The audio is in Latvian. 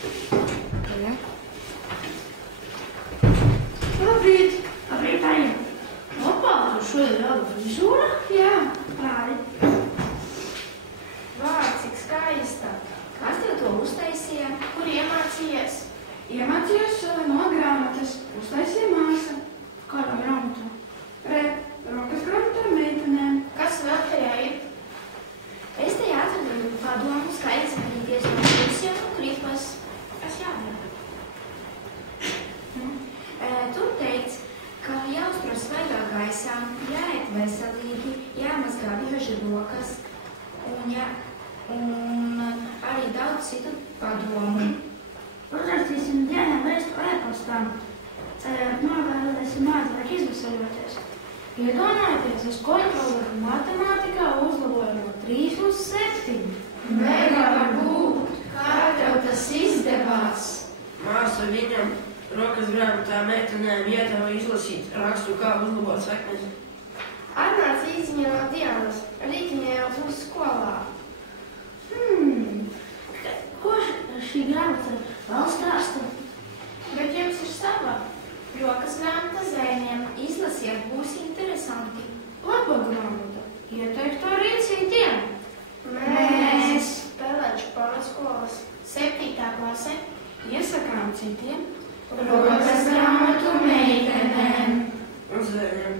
Ja. Labrīt! Labrīt, Aņa! Opā, tu šodien vēl frizūra? Jā, prāvi. Vārds, cik skaista. Kas tev to uztaisīja? Kur iemācījies? Iemācījos no grāmatas. Uztaisīja māsa. Kādā grāmatā? Rokas grāmatā ar meitenēm. Kas vēl tajā ir? Es te atradu padomus, kā izvairīties no pusiem un kripas. Kas jādara? Tur teikts, ka jāuztur svaigā gaisā, jāiet veselīgi, jāmazgā bieži rokas un arī daudz citu padomu. Uzrakstīsim dienām vēstu e-pastām. Novēlēsim ātrāk izvesaļoties. Iedomājieties, es kontrolēju matemātikā uzlabojumu no 3 uz 7. Nevar būt! Kā tev tas izdevās? Māsa viņam rokas grāmatā meitenēm iedeva izlasīt rakstu, kā uzlabot saknes. Atnāc īziņa no Dianas. Rītiņai jau būs skolā. Ko šī grāmata vēl stāsta? Bet jums ir sava. Rokas grāmata zēniem. Izlasiet, būs interesanti. Laba grāmata. Ieteiktu arī citiem. Mēs Peleču pamatskolas 7. klase Iesakām citiem. rokas grāmatu meitenēm. Un zēniem.